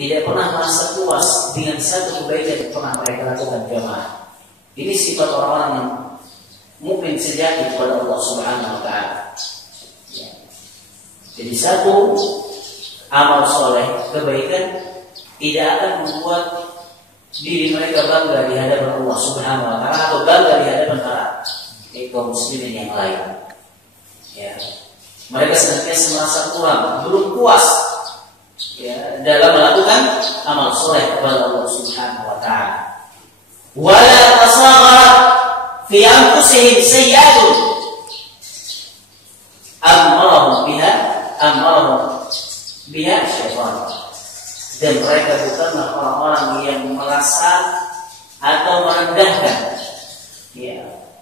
Tidak pernah merasa puas dengan satu kebaikan yang pernah mereka lakukan jamaah. Ini sifat orang-orang yang mukmin sejati kepada Allah Subhanahu wa Ta'ala. Jadi satu amal soleh, kebaikan tidak akan membuat diri mereka bangga di hadapan Allah Subhanahu wa Ta'ala atau bangga di hadapan para kaum muslimin yang lain. Ya. Mereka senantiasa merasa kurang, belum puas dalam melakukan amal soleh kepada Allah Subhanahu wa Ta'ala. Wala tasagharat fi anfusihim sayyi'atun amarahum biha syaitan. Dan mereka bukanlah orang-orang yang merasa atau merendahkan,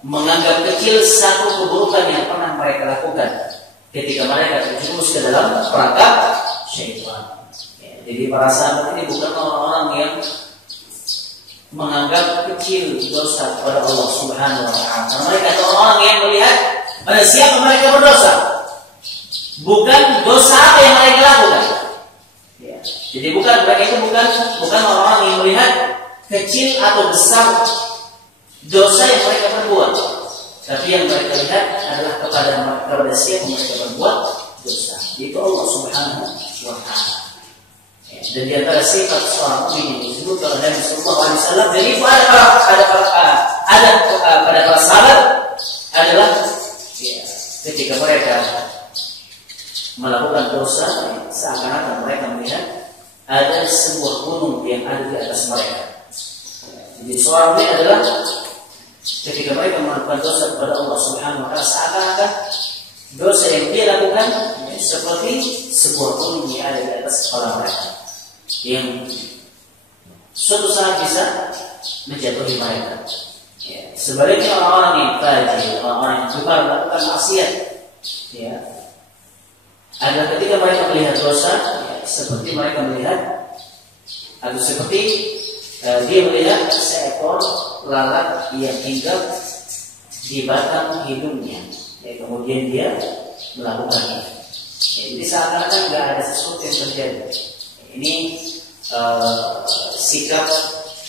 menganggap kecil satu keburukan yang pernah mereka lakukan ketika mereka terjerumus ke dalam perangkap syaitan. Jadi para sahabat ini bukan orang-orang yang menganggap kecil dosa kepada Allah Subhanahu wa Ta'ala. Mereka adalah orang yang melihat pada siapa mereka berdosa, bukan dosa apa yang mereka lakukan. Jadi mereka itu bukan orang-orang yang melihat kecil atau besar dosa yang mereka perbuat, tapi yang mereka lihat adalah kepada siapa mereka berbuat dosa. Itu Allah Subhanahu wa Ta'ala. Dan di antara sifat seorang mukmin yang disebut oleh Nabi Sallallahu Alaihi Wasallam, jadi itu ada pada para sahabat adalah ketika mereka melakukan dosa, seakan-akan mereka melihat ada sebuah gunung yang ada di atas mereka. Jadi seorang mukmin adalah ketika mereka melakukan dosa kepada Allah Subhanahu wa Ta'ala, seakan-akan dosa yang dia lakukan seperti sebuah gunung yang ada di atas kepala mereka, yang suatu saat bisa menjatuhi mereka. Sebaliknya orang-orang yang fajir, orang-orang yang juga melakukan maksiat, adalah ketika mereka melihat dosa, seperti mereka melihat atau seperti dia melihat seekor lalat yang hinggap di batang hidungnya, kemudian dia melakukannya. Jadi seakan-akan tidak ada sesuatu yang terjadi. Ini sikap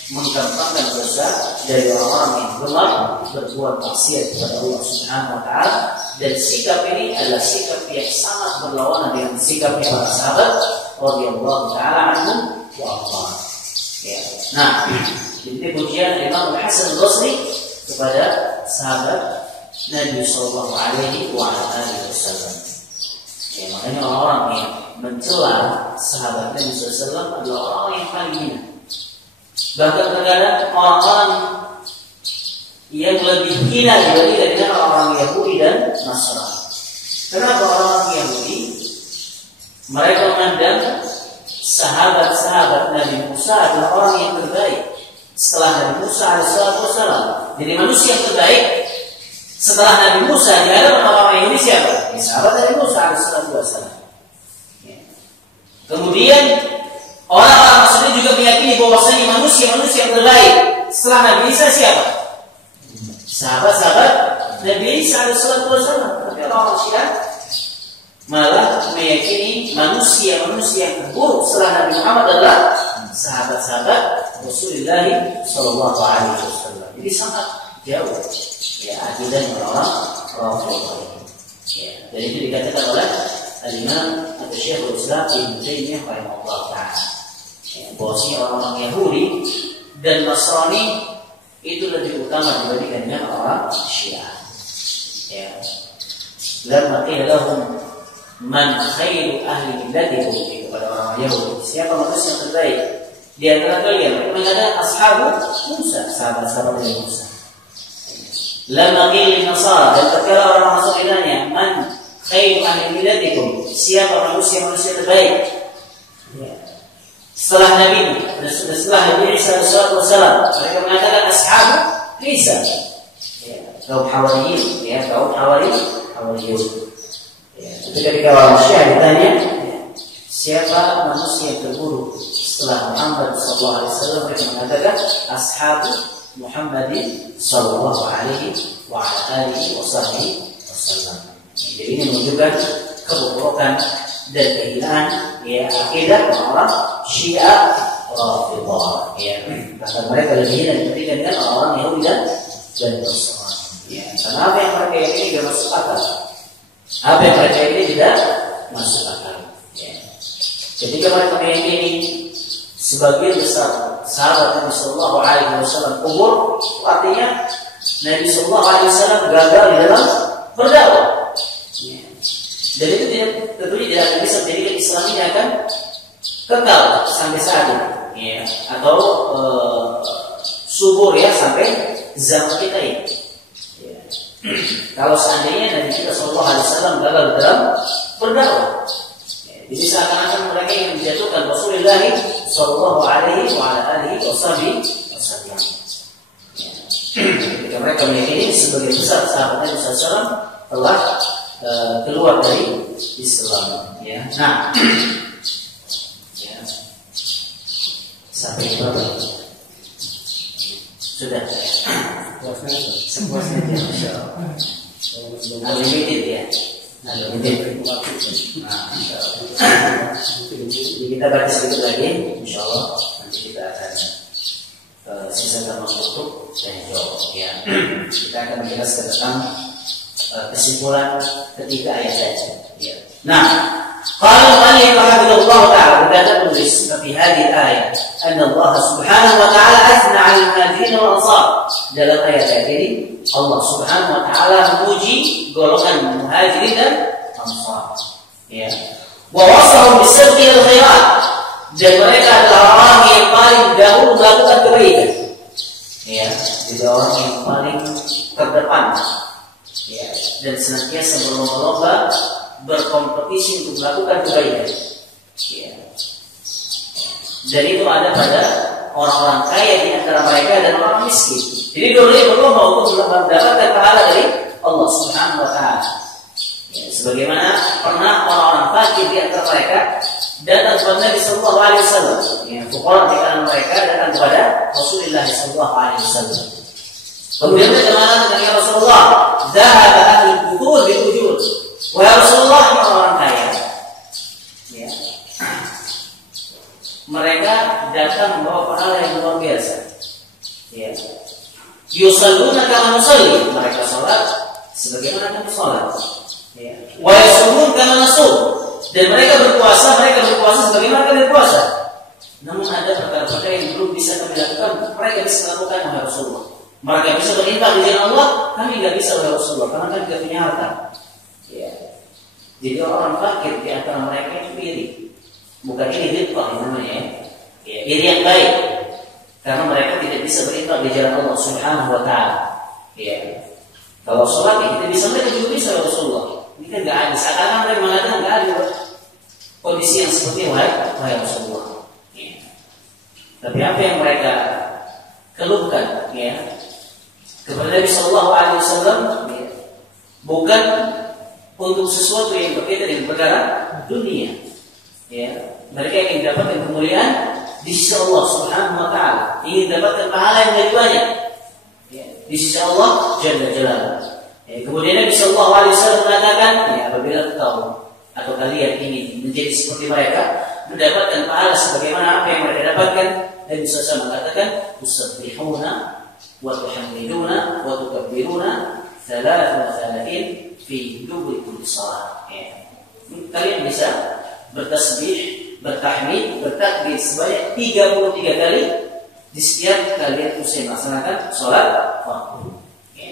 menggampangkan dosa dari orang-orang yang gemar berbuat maksiat kepada Allah Subhanahu wa Ta'ala, dan sikap ini adalah sikap yang sangat berlawanan dengan sikapnya para sahabat radhiyallahu ta'ala anhum wa ardhahum. Nah, ini pujian Imam Hasan Al-Basri kepada sahabat Nabi Sallallahu Alaihi Wasallam. Makanya orang-orang yang mencela sahabat Nabi SAW adalah orang yang paling hina. Bahkan terkadang orang-orang yang lebih hina dibandingkan dengan orang-orang Yahudi dan Nasrani. Kenapa orang Yahudi? Mereka memandang sahabat-sahabat Nabi Musa adalah orang yang terbaik setelah Nabi Musa alaihissalam. Jadi manusia yang terbaik setelah Nabi Musa di hadapan orang Yahudi siapa? Sahabat Nabi Musa alaihissalam. Kemudian orang-orang Nasrani juga meyakini bahwasanya manusia yang terbaik setelah Nabi Isa siapa? Sahabat-sahabat Nabi Isa alaihissalam. Tapi orang Syiah malah meyakini manusia yang terburuk setelah Nabi Muhammad adalah sahabat-sahabat Rasulullah Sallallahu Alaihi Wasallam. Jadi sangat jauh akidah orang Rasulullah. Dan itu dikatakan oleh Al-Imam atau Syekhul Islam Ibnu Taimiyah rahimahullah ta'ala, bahwasanya orang-orang Yahudi dan Nasrani itu lebih utama dibandingkan dengan orang Syiah. Lamma qila lahum man khairu ahli millatikum, kepada orang Yahudi, siapa manusia yang terbaik di antara kalian? Mereka mengatakan ashabu Musa, sahabat-sahabat Nabi Musa. Lamma qila lin Nasara, dan tatkala orang Nasrani ditanya man khairu ahli millatikum, siapa manusia terbaik setelah Nabi Isa alaihi wasallam, mereka mengatakan ashabu Isa, kaum Hawariyin, kaum Hawariyun. Ketika orang Syiah ditanya siapa manusia yang terburuk setelah Muhammad sallallahu alaihi wasallam, mereka mengatakan ashabu Muhammadin sallallahu alaihi wa ala alihi wasallam. Jadi ini menunjukkan keburukan dan kehinaan ya akidah orang Syiah Rafidhah ya. Bahkan mereka lebih hina dibandingkan dengan orang Yahudi dan Nasrani. Ya, karena apa yang mereka yakini tidak masuk akal. Apa yang mereka yakini tidak masuk akal. Ya. Ketika mereka meyakini sebagian besar sahabat Nabi Sallallahu Alaihi Wasallam kubur, artinya Nabi Sallallahu Alaihi Wasallam gagal di dalam berdakwah. Ya. Dan itu tentunya tidak akan bisa menjadikan Islam ini akan kekal sampai saat ini, ya. Atau subur ya sampai zaman kita ini. Ya. Kalau seandainya Nabi kita Sallallahu Alaihi Wasallam gagal dalam berdakwah, ya. Jadi seakan-akan mereka yang menjatuhkan Rasulullah Sallallahu Alaihi Wasallam. Ketika mereka meyakini sebagai besar sahabat Nabi SAW telah keluar dari Islam. Ya. Nah, ya. Sampai berapa? Sudah. Sepuasnya dia, Masya Allah. Unlimited ya. Unlimited. Jadi kita baca sedikit lagi, Insya Allah nanti kita akan sisakan waktu untuk tanya jawab. Ya. Kita akan menjelaskan tentang kesimpulan ketiga ayat tadi. Ya. Nah, kalau kalian Allah Taala berkata tulis di hadis ayat, Anna Allah Subhanahu Wa Taala asna al muhajirin wal ansar. Dalam ayat ini Allah Subhanahu Wa Taala memuji golongan muhajirin dan ansar. Ya. Wa wasahum bisabqi al khairat. Dan mereka adalah orang yang paling dahulu melakukan kebaikan. Ya, jadi orang yang paling terdepan. Ya, dan senantiasa berlomba-lomba berkompetisi untuk melakukan kebaikan. Ya. Dan itu ada pada orang-orang kaya di antara mereka dan orang miskin. Jadi dua-duanya berlomba untuk mendapatkan pahala dari Allah Subhanahu Wa Taala. Ya, sebagaimana pernah orang-orang fakir di antara mereka datang kepada Nabi Sallallahu Alaihi Wasallam. Ya, fuqara di kalangan mereka datang kepada Rasulullah Sallallahu Alaihi Wasallam. Kemudian mereka mengatakan, ya Rasulullah, zahaba ahli butur bil ujur. Wahai Rasulullah, orang kaya. Ya. Mereka datang membawa pahala yang luar biasa. Ya. Yusalluna kama nusalli. Mereka salat sebagaimana kami salat. Ya. Wa yasumun kama nasum. Dan mereka berpuasa sebagaimana kami berpuasa. Namun ada perkara-perkara yang belum bisa kami lakukan, mereka bisa lakukan oleh Rasulullah. Mereka bisa berinfak di jalan Allah, kami tidak bisa oleh Rasulullah karena kami tidak punya harta. Ya. Jadi orang fakir di antara mereka itu iri. Bukan ini ghibah namanya ya. Ya, iri yang baik. Karena mereka tidak bisa berinfak di jalan Allah Subhanahu Wa Taala. Ya. Kalau sholat kita bisa, mereka juga bisa oleh Rasulullah. Ini kan nggak ada. Seakan-akan mereka mengatakan nggak ada kondisi yang seperti wahai Rasulullah. Ya. Tapi apa yang mereka keluhkan, ya, kepada Nabi Sallallahu Alaihi Wasallam, ya, bukan untuk sesuatu yang berkaitan dengan perkara dunia. Ya. Mereka ingin dapatkan kemuliaan di sisi Allah Subhanahu Wa Taala, ingin dapatkan pahala yang lebih banyak. Ya. Di sisi Allah Jalla Jalaluhu. Ya, kemudian Nabi Sallallahu Alaihi Wasallam mengatakan, ya, apabila kau atau kalian ini menjadi seperti mereka, mendapatkan pahala sebagaimana apa yang mereka dapatkan, Nabi SAW mengatakan, "Tusabbihuna wa tuhamiduna wa tukabbiruna 33 fi duburi kulli shalah." Ya. Kalian bisa bertasbih, bertahmid, bertakbir sebanyak 33 kali di setiap kalian usai melaksanakan sholat fardu.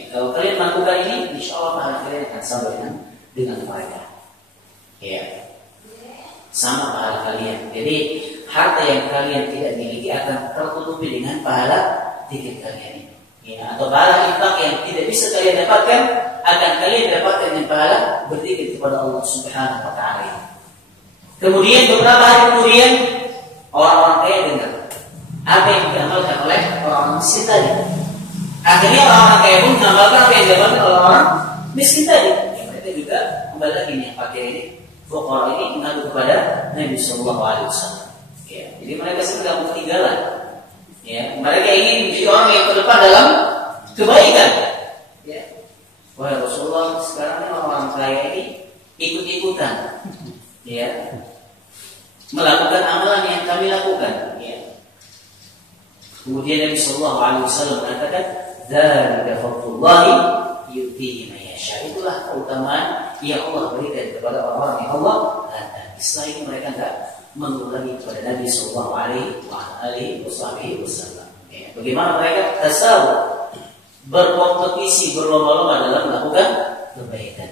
Kalau kalian melakukan ini, insya Allah pahala kalian akan sama dengan mereka. Ya, sama pahala kalian. Jadi harta yang kalian tidak miliki akan tertutupi dengan pahala zikir kalian ini. Ya, atau pahala infak yang tidak bisa kalian dapatkan akan kalian dapatkan dengan pahala berzikir kepada Allah Subhanahu Wa Taala. Kemudian beberapa hari kemudian orang-orang kaya dengar apa yang diamalkan oleh orang miskin tadi. Akhirnya orang-orang kaya pun mengamalkan apa yang diamalkan oleh orang miskin tadi. Ya, mereka juga kembali lagi yang pakai ini, fuqara ini mengadu kepada Nabi Sallallahu Alaihi Wasallam. Ya, jadi mereka sedang ketinggalan. Ya, mereka ingin menjadi orang yang terdepan dalam kebaikan. Ya. Wah Rasulullah, sekarang orang kaya ini ikut-ikutan, ya, melakukan amalan yang kami lakukan. Ya. Kemudian Nabi Sallallahu Alaihi Wasallam mengatakan, "Dzalika fadlullahi yu'tihi man yasha." Itulah keutamaan yang Allah berikan kepada orang-orang yang Allah dan setelah ini mereka tidak mengulangi kepada Nabi Sallallahu Alaihi Wasallam. Ya. Bagaimana mereka tasawuf, berkompetisi, berlomba-lomba dalam melakukan kebaikan.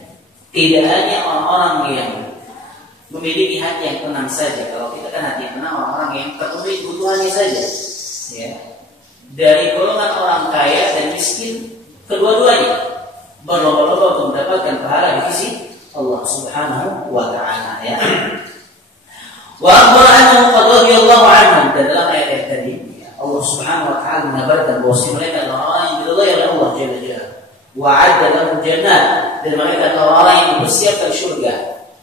Tidak hanya orang-orang yang memiliki hati yang tenang saja. Kalau kita kan hati yang tenang, orang-orang yang terpenuhi kebutuhannya saja. Ya. Dari golongan orang kaya dan miskin, kedua-duanya berlomba-lomba untuk mendapatkan pahala di sisi Allah Subhanahu wa Ta'ala. Ya. Wa akhbar annahu qad radiyallahu anhum, dan dalam ayat tadi Allah Subhanahu wa Ta'ala mengabarkan bahwa mereka adalah orang yang diridhai oleh Allah Jalla Jalla. Wa 'adda lahum jannat, dan mereka adalah orang yang mempersiapkan surga.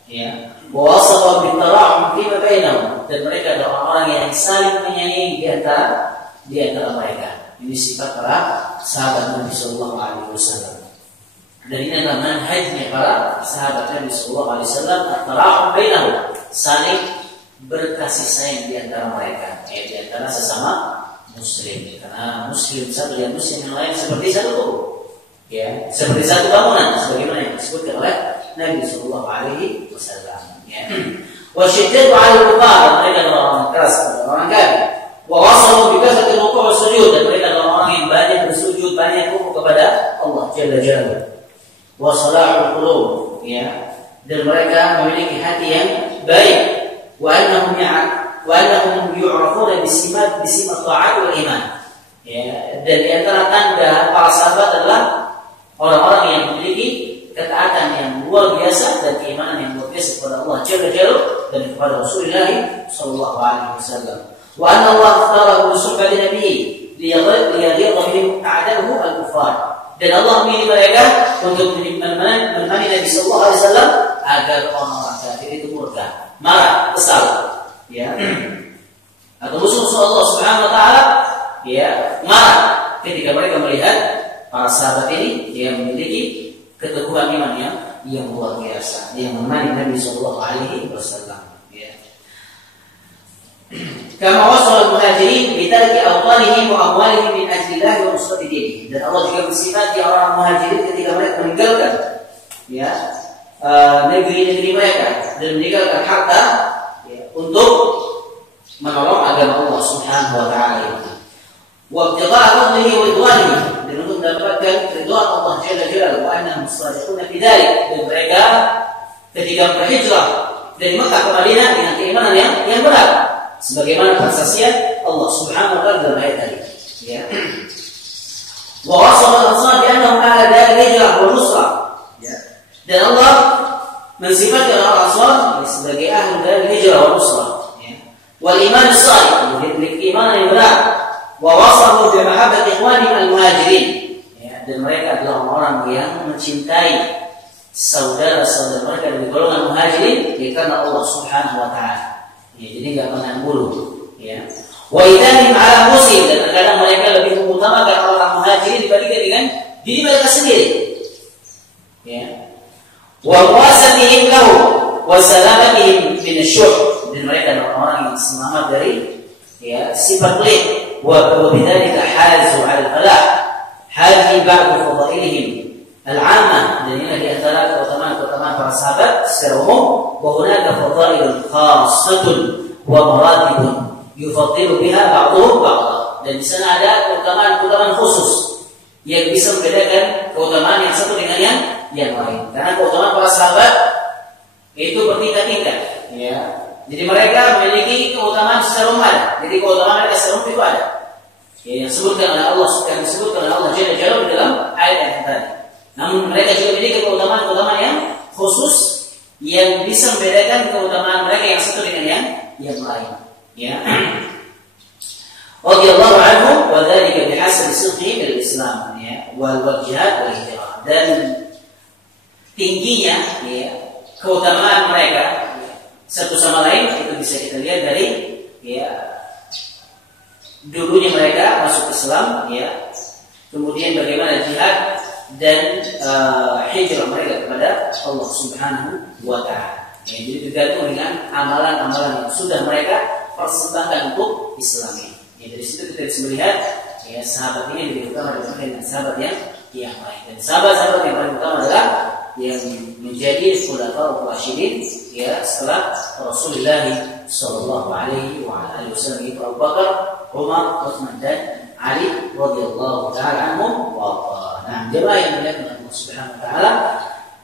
Ya. Wa wasafa bil tarahum fi ma bainahum, dan mereka adalah orang yang saling menyayangi di antara mereka. Ini sifat para sahabat Nabi Sallallahu Alaihi Wasallam. Dan ini adalah manhajnya para sahabat Nabi Sallallahu Alaihi Wasallam, at-tarahum bainahum, saling berkasih sayang di antara mereka, di antara sesama muslim. Karena muslim satu dan muslim yang lain seperti satu tubuh, ya, seperti satu bangunan, sebagaimana yang disebutkan oleh Nabi Sallallahu Alaihi Wasallam. Ya. Wa syiddatu 'ala al-kufar, mereka adalah orang keras kepada orang kafir. Wa wasalu bi kasratil ruku' was sujud, dan mereka adalah orang yang banyak bersujud, banyak rukuk kepada Allah Jalla Jalla. Wa salahul qulub, ya, dan mereka memiliki hati yang baik. Wa annahum yu'rafuna bisimat ta'at wal iman. Ya, dan di antara tanda para sahabat adalah orang-orang yang memiliki ketaatan yang luar biasa dan keimanan yang luar biasa kepada Allah Jalla Jalla dan kepada Rasulullah sallallahu alaihi wasallam. Wa anna Allah ikhtarahu bi suhbati nabiyyi liyadhiqa bihim a'dahu al-kuffar. Dan Allah memilih mereka untuk menemani Nabi sallallahu alaihi wasallam agar orang-orang kafir itu murka, marah, kesal, ya, atau musuh-musuh Allah Subhanahu wa Ta'ala, ya, marah ketika mereka melihat para sahabat ini yang memiliki keteguhan iman yang luar biasa, yang menemani Nabi Sallallahu Alaihi Wasallam. Ya. Kama wasal al-muhajirin bitarki awtanihim wa amwalihim min ajlillah wa nusrati dinihi. Dan Allah juga bersifat di orang muhajirin ketika mereka meninggalkan, ya, negeri-negeri mereka dan meninggalkan harta, ya, untuk menolong agama Allah Subhanahu wa Ta'ala. Wa ibtigha'a fadlihi wa ridwanihi, dan untuk mendapatkan ridwan Allah Jalla Jalla. Wa annahum shadiquna fi dzalik, dan mereka ketika berhijrah dari Mekah ke Madinah dengan keimanan yang benar, sebagaimana persaksian Allah Subhanahu wa Ta'ala dalam ayat tadi. Ya. Wa wasafa al-ansar bi annahum ala dar hijrah wa nusrah. Ya. Dan Allah mensifatkan al-ansar sebagai ahli dar hijrah wa nusrah. Ya. Wal iman as-sadiq, memiliki iman yang benar. Wa wasafu bi mahabbati ikhwani al-muhajirin. Ya. Dan mereka adalah orang yang mencintai saudara-saudara mereka dari golongan muhajirin karena Allah Subhanahu wa Ta'ala. Ya, jadi nggak pandang bulu, ya. Wa idahim ala muslim, dan terkadang mereka lebih mengutamakan orang muhajirin dibandingkan dengan diri mereka sendiri. Ya. Wa wasatihim lahu wa salamatihim min asy-syuh, dan mereka adalah orang yang selamat dari, ya, sifat pelit. Wa bidzalika hazu 'ala al-falah, hadhi ba'du fadailihim al-'ammah, dan ini di antara keutamaan para sahabat secara umum. Wa hunaka fadailun khassatun wa maratibun yufaddilu biha ba'dhum ba'dha, dan di sana ada keutamaan khusus yang bisa membedakan keutamaan yang satu dengan yang lain. Karena keutamaan para sahabat itu bertingkat-tingkat, ya. Jadi mereka memiliki keutamaan secara umum ada. Jadi keutamaan mereka secara umum itu ada, ya, yang disebutkan oleh Allah, Jalla Jalla di dalam ayat yang tadi. Namun mereka juga memiliki keutamaan yang khusus yang bisa membedakan keutamaan mereka yang satu dengan yang lain. Ya. Radhiyallahu anhu wa dzalika bihasabi sidqihi bil Islam, ya, wal jihad wal hijrah. Dan tingginya, ya, keutamaan mereka, ya, satu sama lain itu bisa kita lihat dari, ya, dulunya mereka masuk Islam, ya, kemudian bagaimana jihad dan hijrah mereka kepada Allah Subhanahu wa Ta'ala. Ya, jadi tergantung dengan amalan-amalan yang sudah mereka persembahkan untuk Islam ini. Ya, dari situ kita bisa melihat, ya, sahabat ini lebih utama dibandingkan dengan sahabat yang lain. Dan sahabat-sahabat yang paling utama adalah yang menjadi khulafaur rasyidin, ya, setelah Rasulullah sallallahu alaihi wasallam, itu Abu Bakar, Umar, Utsman dan Ali radhiyallahu taala anhum wa ardhahum. Nah, jemaah yang dimuliakan Allah Subhanahu wa taala,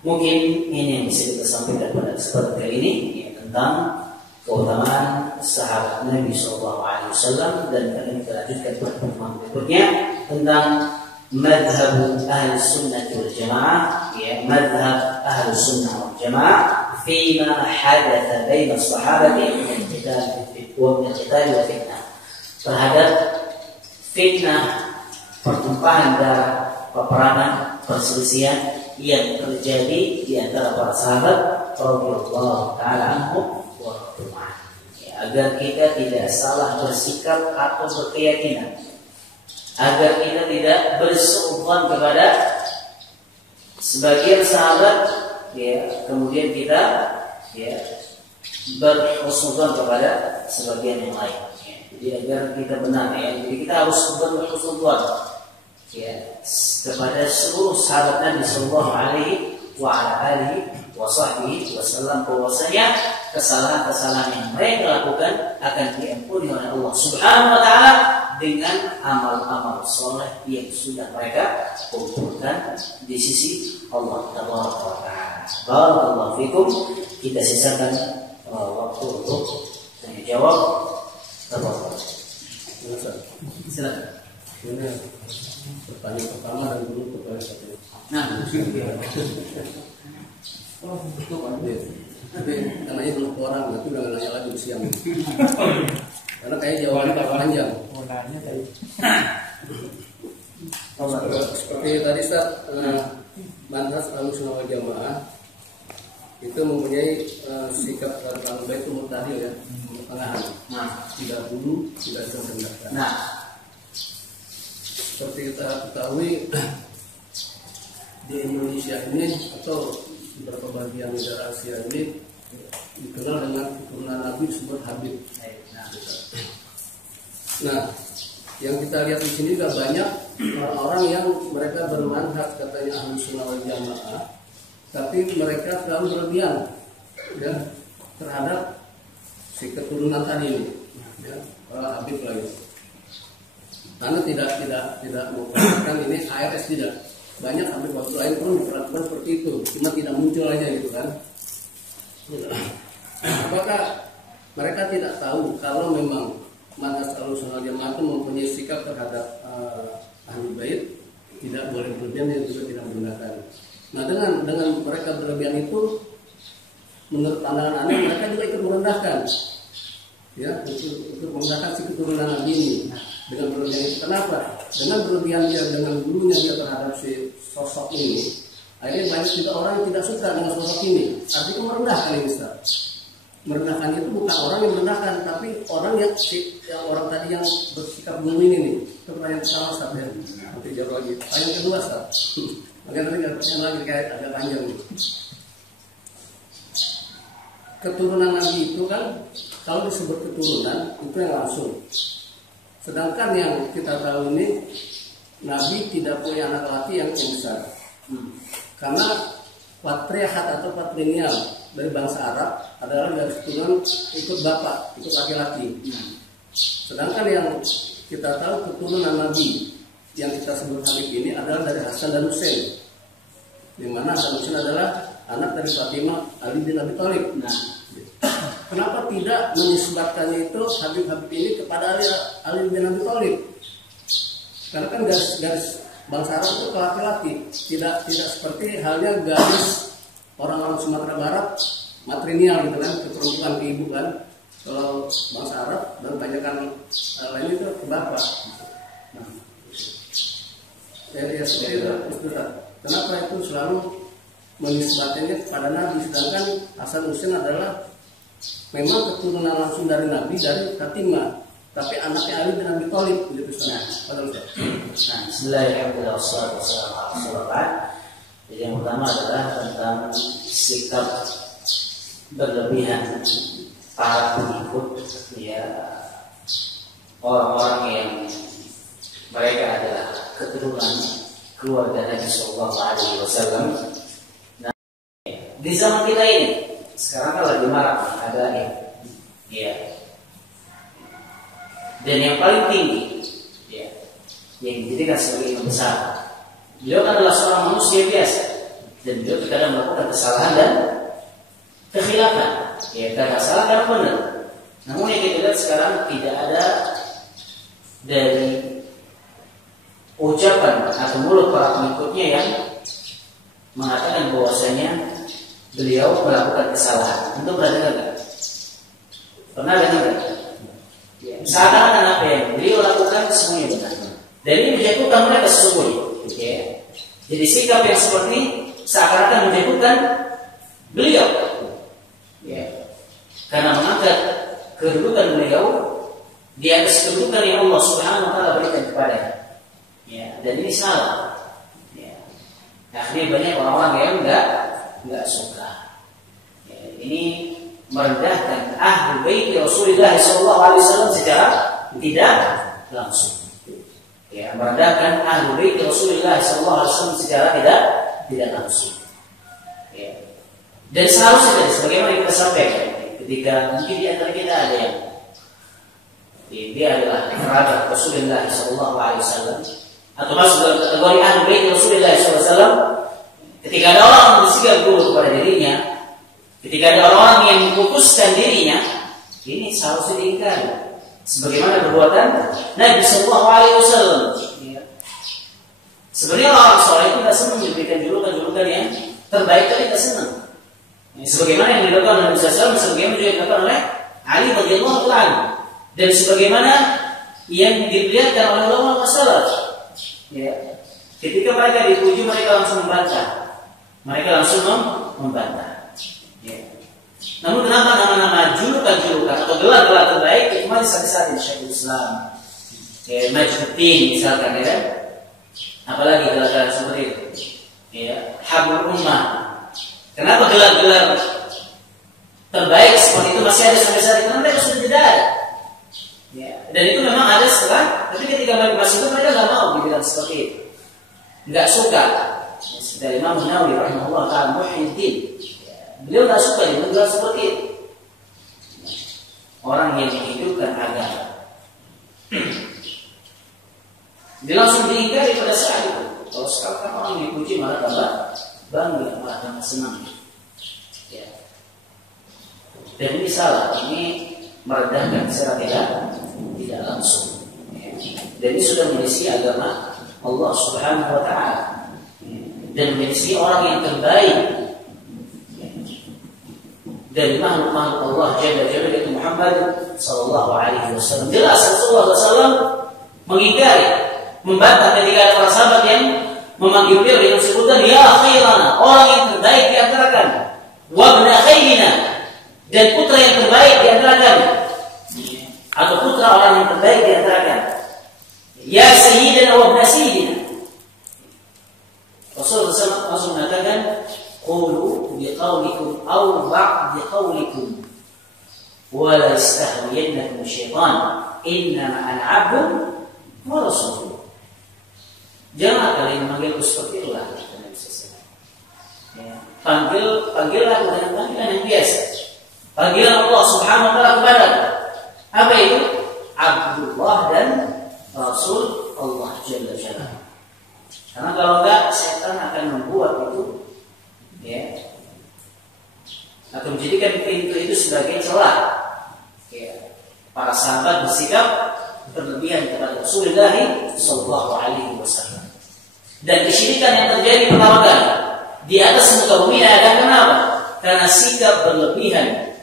mungkin ini yang bisa kita sampaikan pada kesempatan kali ini, ya, tentang keutamaan sahabat Nabi sallallahu alaihi wasallam, dan kali ini kita lanjutkan pada pertemuan berikutnya tentang madhab ahli sunnah wal jamaah, ya, madhab ahli sunnah wal jamaah fima hadatha baina sahabati min al-qital wa fitnah, terhadap fitnah, pertumpahan darah, peperangan, perselisihan yang terjadi di antara para sahabat radhiyallahu taala anhum wa radhiyallahu, ya, agar kita tidak salah bersikap atau berkeyakinan, agar kita tidak bersuudzon kepada sebagian sahabat, ya, kemudian kita, ya, berhusnudzon kepada sebagian yang lain. Jadi agar kita benar, ya, jadi kita harus berhusnudzon, ya, kepada seluruh sahabat Nabi Sallallahu Alaihi Wasallam, bahwasanya kesalahan-kesalahan yang mereka lakukan akan diampuni oleh Allah Subhanahu Wa Taala dengan amal-amal soleh yang sudah mereka kumpulkan di sisi Allah Taala. Barakallahu fikum. Kita sisakan waktu untuk tanya jawab. Silakan. Ini pertanyaan pertama dan dulu pertanyaan satu. Nah, betul kan? Tapi namanya belum orang, itu udah nanya lagi di siang. Karena kayak jawabannya tak panjang. Seperti tadi Ustaz, manhaj Ahlussunnah wal Jamaah itu mempunyai sikap tentang baik itu mutadil, ya, pertengahan. Tidak dulu, tidak terendahkan. Seperti kita ketahui di Indonesia ini atau beberapa bagian negara Asia ini dikenal dengan keturunan Nabi disebut Habib. Nah, yang kita lihat di sini juga banyak orang-orang yang mereka bermanhaj katanya Ahlussunnah wal Jamaah, tapi mereka terlalu berlebihan, ya, terhadap si keturunan tadi ini, ya, para Habib lagi. Karena tidak memperhatikan ini ARS, tidak banyak Habib waktu lain pun diperlakukan seperti itu, cuma tidak muncul aja gitu kan. Apakah mereka tidak tahu kalau memang manhaj Ahlussunnah wal Jamaah itu mempunyai sikap terhadap ahli bait tidak boleh berlebihan dan juga tidak merendahkan. Nah, dengan mereka berlebihan itu, menurut pandangan Anda, mereka juga ikut merendahkan, ya, untuk merendahkan si keturunan Nabi ini. Dengan berlebihan itu, kenapa? Dengan berlebihan dia, dengan gurunya dia terhadap si sosok ini, akhirnya banyak juga orang yang tidak suka dengan sosok ini. Artinya merendahkan ini, Ustaz. Merendahkan itu bukan orang yang merendahkan, tapi orang yang orang tadi yang bersikap dulu ini nih. Itu pertanyaan pertama, Ustaz, ya. Nanti jawab lagi. Pertanyaan kedua, Ustaz. Maka nanti pertanyaan lagi kayak agak panjang nih. Keturunan Nabi itu kan, kalau disebut keturunan itu yang langsung. Sedangkan yang kita tahu ini, Nabi tidak punya anak laki yang besar. Karena patriarkat atau patrilineal dari bangsa Arab adalah dari keturunan ikut bapak, ikut laki-laki. Sedangkan yang kita tahu keturunan Nabi yang kita sebut Habib ini adalah dari Hasan dan Husain, di mana Hasan Husain adalah anak dari Fatimah Ali bin Abi Thalib. Kenapa tidak menisbatkannya itu Habib-Habib ini kepada Ali bin Abi Thalib? Karena kan garis bangsa Arab itu ke laki-laki, tidak seperti halnya garis orang-orang Sumatera Barat matrilineal gitu kan, keperempuan ke ibu kan. Kalau bangsa Arab dan kebanyakan lain itu ke bapak. Nah, ya seperti itu. Kenapa itu selalu menisbatkannya kepada Nabi, sedangkan Hasan Husain adalah memang keturunan langsung dari Nabi, dari Fatimah. tapi anaknya Ali bin Abi Thalib begitu Ustaz. Nah, bismillahirrahmanirrahim. Wassalatu wassalamu ala Rasulillah. Jadi yang pertama adalah tentang sikap berlebihan para pengikut, ya, orang-orang yang mereka adalah keturunan keluarga Nabi Sallallahu Alaihi Wasallam. Nah, di zaman kita ini sekarang kan lagi marak ada ya, dan yang paling tinggi, ya, yang dijadikan sebagai imam besar, beliau adalah seorang manusia biasa dan beliau terkadang melakukan kesalahan dan kekhilafan, ya, kadang salah kadang benar. Namun yang kita lihat sekarang tidak ada dari ucapan atau mulut para pengikutnya yang mengatakan bahwasanya beliau melakukan kesalahan. Untuk pernah dengar nggak? Pernah dengar nggak? Ya, seakan-akan apa yang beliau lakukan semuanya benar. Dan ini menjatuhkan mereka sesungguhnya. Ya. Jadi sikap yang seperti seakan-akan menjatuhkan beliau. Ya. Karena mengangkat kedudukan beliau di atas kedudukan yang Allah Subhanahu wa taala berikan kepadanya. Ya, dan ini salah. Ya. Akhirnya banyak orang-orang yang enggak suka. Ya, ini merendahkan ahli bait Rasulullah SAW secara tidak langsung. Ya, merendahkan ahli bait Rasulullah SAW secara tidak langsung. Ya. Dan seharusnya sebagaimana kita sampaikan, ketika mungkin di antara kita ada yang dia adalah kerabat Rasulullah SAW atau masuk dalam kategori ahli bait Rasulullah SAW, ketika ada orang yang bersikap buruk kepada dirinya, ketika ada orang yang memfokuskan dirinya, ini seharusnya diingkari. Sebagaimana perbuatan Nabi SAW. Ya. Sebenarnya orang soleh itu tidak senang diberikan julukan-julukan yang terbaik, tapi tidak senang. Ya, sebagaimana yang dilakukan Nabi SAW, sebagaimana juga dilakukan oleh Ali radhiyallahu anhu, dan sebagaimana yang diperlihatkan oleh ulama salaf. Ya. Ketika mereka dipuji, mereka langsung membantah. Mereka langsung membantah. Ya. Namun kenapa nama-nama julukan-julukan atau gelar-gelar terbaik itu masih sampai saat ini Syekhul Islam, ya, Majduddin misalkan, ya, apalagi gelar-gelar seperti itu, ya, Habrul Ummah. Kenapa gelar-gelar terbaik seperti itu masih ada sampai saat ini? Karena mereka sudah tidak ada. Ya. Dan itu memang ada sekarang, tapi ketika mereka masih itu mereka nggak mau dibilang seperti itu, nggak suka. Dari Imam Nawawi rahimahullah ta'ala Muhyiddin, beliau nggak suka dibilang seperti itu. Orang yang menghidupkan agama, dia langsung diingkari pada saat itu. Kalau sekarang orang dipuji malah tambah bangga, malah tambah senang. Ya. Dan ini salah, ini merendahkan secara tidak langsung. Ya. Dan ini sudah menyelisih agama Allah Subhanahu wa taala. Ya. Dan menyelisih orang yang terbaik, ya, dari makhluk-makhluk Allah Jalla Jalla, yaitu Muhammad sallallahu alaihi wasallam. Jelas Rasulullah SAW mengingkari, membantah ketika ada para sahabat yang memanggil beliau dengan sebutan ya khairana, orang yang terbaik di antara kami, wa ibna khairina, dan putra yang terbaik di antara kami, atau putra orang yang terbaik di antara kami, ya sayyidina wa ibna sayyidina. Rasulullah SAW langsung mengatakan qulu biqaulikum aw ba'd biqaulikum wa la yastahwiyannakum syaitan innama ana 'abdun wa rasul. Jangan kalian memanggilku seperti itulah, ya. Panggillah dengan panggilan yang biasa. Panggilan Allah Subhanahu wa taala kepada apa itu? Abdullah dan Rasul Allah Jalla Jalla. Karena kalau enggak, setan akan membuat itu, ya, akan menjadikan pintu itu sebagai celah. Ya. Para sahabat bersikap berlebihan kepada Rasulullah Sallallahu Alaihi Wasallam. Dan kesyirikan yang terjadi pertama kali di atas muka bumi ada kenapa? Karena sikap berlebihan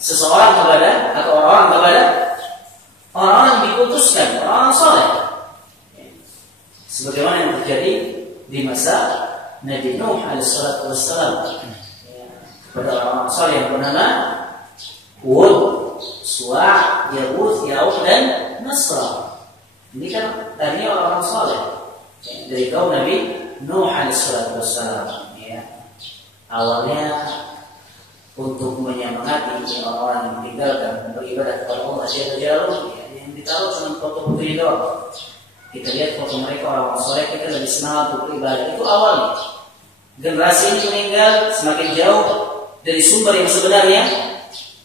seseorang kepada atau orang-orang kepada orang-orang yang diputuskan, orang-orang soleh. Sebagaimana yang terjadi di masa Nabi Nuh alaihissalatu wassalam, kepada orang-orang soleh yang bernama Hud. Suwa', Yahud, Ya'uq dan Nasra. Ini kan tadinya orang-orang soleh dari kaum Nabi Nuh alaihissalam. Ya. Awalnya untuk menyemangati orang-orang yang meninggalkan beribadah kepada Allah Jalla, yang ditaruh cuma foto-fotonya doang. Kita lihat foto mereka orang-orang soleh, kita lebih semangat untuk beribadah. Itu awalnya. Generasi ini meninggal semakin jauh dari sumber yang sebenarnya.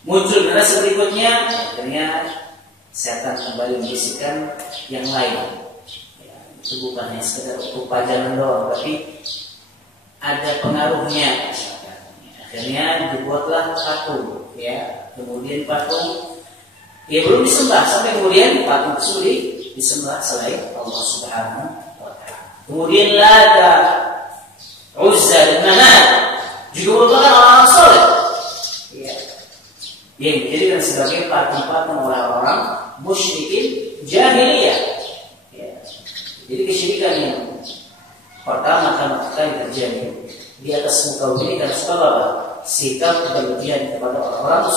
Muncul generasi berikutnya, akhirnya setan kembali membisikkan yang lain. Ya, itu bukan hanya sekedar untuk pajangan doang, tapi ada pengaruhnya. Akhirnya dibuatlah patung, ya. Kemudian patung, ya belum disembah sampai kemudian patung sulit disembah selain Allah Subhanahu wa Ta'ala. Kemudian Lata, Uzza dan Manat juga merupakan orang-orang soleh. Ya. Yang dijadikan sebagai patung-patung orang-orang musyrikin jahiliyah. Ya. Jadi kesyirikan yang pertama kali terjadi di atas muka bumi karena sebab apa? Sikap berlebihan kepada orang-orang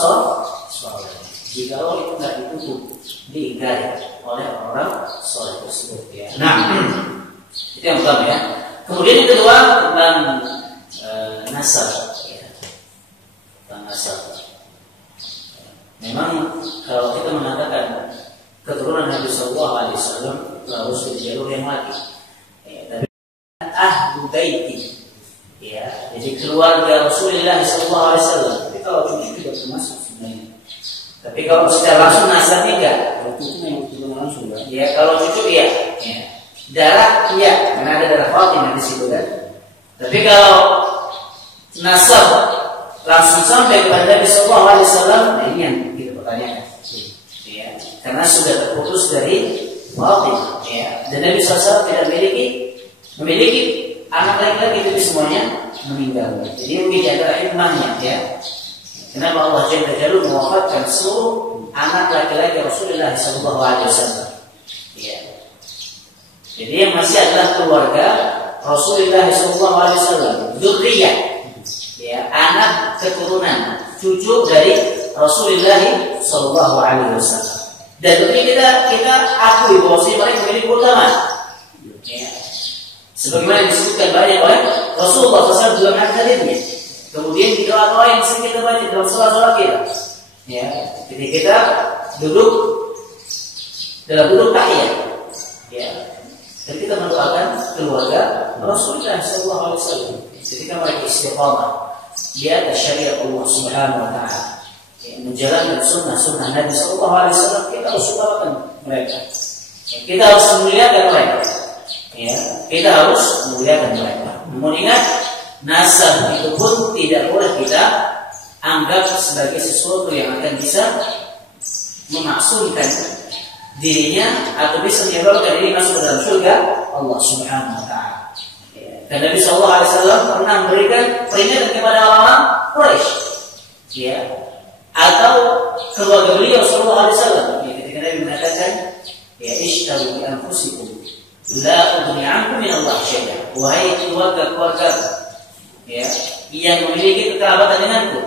soleh. Jika Allah itu tidak ditutup, diingkari oleh orang soleh tersebut. Ya. Nah, itu yang pertama ya. Kemudian yang kedua tentang nasab. Ya. Tentang nasab. Memang kalau kita mengatakan keturunan Nabi Sallallahu Alaihi Wasallam harus dari jalur yang laki, tapi ahlu baiti, ya, jadi keluarga Rasulullah Sallallahu Alaihi Wasallam. Tapi kalau cucu tidak termasuk sebenarnya. Tapi kalau secara langsung nasabnya enggak. Kalau cucu memang tidak langsung kan? Ya, kalau cucu iya. Ya. Darah iya, karena ada darah Fatimah di situ kan. Tapi kalau nasab langsung sampai kepada Nabi Sallallahu Alaihi Wasallam, ini yang kita pertanyakan. Ya, karena sudah terputus dari Fatimah. Ya, dan Nabi SAW tidak memiliki anak laki-laki, itu semuanya meninggal. Jadi mungkin di antara hikmahnya, ya. Kenapa Allah Jalla mewafatkan seluruh anak laki-laki Rasulullah Sallallahu Alaihi Wasallam? Ya. Jadi yang masih adalah keluarga Rasulullah Sallallahu Alaihi Wasallam, dzurriyyah. Ya, anak keturunan cucu dari Rasulullah Sallallahu Alaihi Wasallam. Dan ini kita akui bahwa mereka memiliki keutamaan. Ya. Sebagaimana disebutkan banyak oleh Rasulullah SAW dalam hadis-hadisnya. Kemudian di doa-doa yang sering kita baca dalam salat-salat kita. Ya, ketika kita duduk dalam duduk tahiyat. Ya. Dan kita mendoakan keluarga Rasulullah Sallallahu Alaihi Wasallam ketika mereka istiqamah di atas syariat Allah Subhanahu wa Ta'ala, menjalankan sunnah Nabi Sallallahu Alaihi Wasallam. Kita harus doakan mereka. Kita harus memuliakan mereka. Ya, kita harus memuliakan mereka. Namun ingat, nasab itu pun tidak boleh kita anggap sebagai sesuatu yang akan bisa memaksudkan dirinya atau bisa menyebabkan diri masuk ke dalam surga Allah Subhanahu wa Ta'ala. Dan Nabi Sallallahu Alaihi Wasallam pernah memberikan peringatan kepada orang-orang Quraisy, ya, atau keluarga beliau Sallallahu Alaihi Wasallam. Ya, ketika Nabi mengatakan, ya, ishtaru bi anfusikum, la ughni ankum min Allah syai'an. Wahai keluarga, ya, yang memiliki kekerabatan denganku,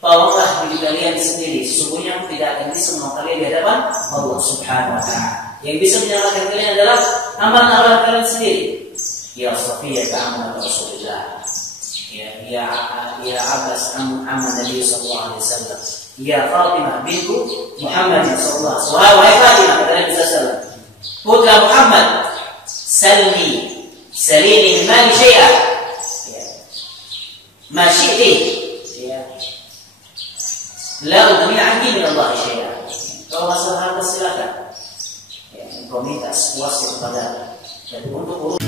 tolonglah diri kalian sendiri. Sesungguhnya tidak akan bisa menolong kalian di hadapan Allah Subhanahu wa Ta'ala. Yang bisa menyelamatkan kalian adalah amalan kalian sendiri. Ya Safiyah ta'amal Rasulullah. Ya Abbas Muhammad Nabi Sallallahu Alaihi Wasallam. Ya Fatimah bintu Muhammad Sallallahu Alaihi Wasallam. Wahai Fatimah, kata Nabi SAW, putra Muhammad, salini min mali syai'an, ma syi'ti, la ughni anki min Allah syai'an. Kalau masalah harta silakan, engkau minta sepuasnya kepada. Dan untuk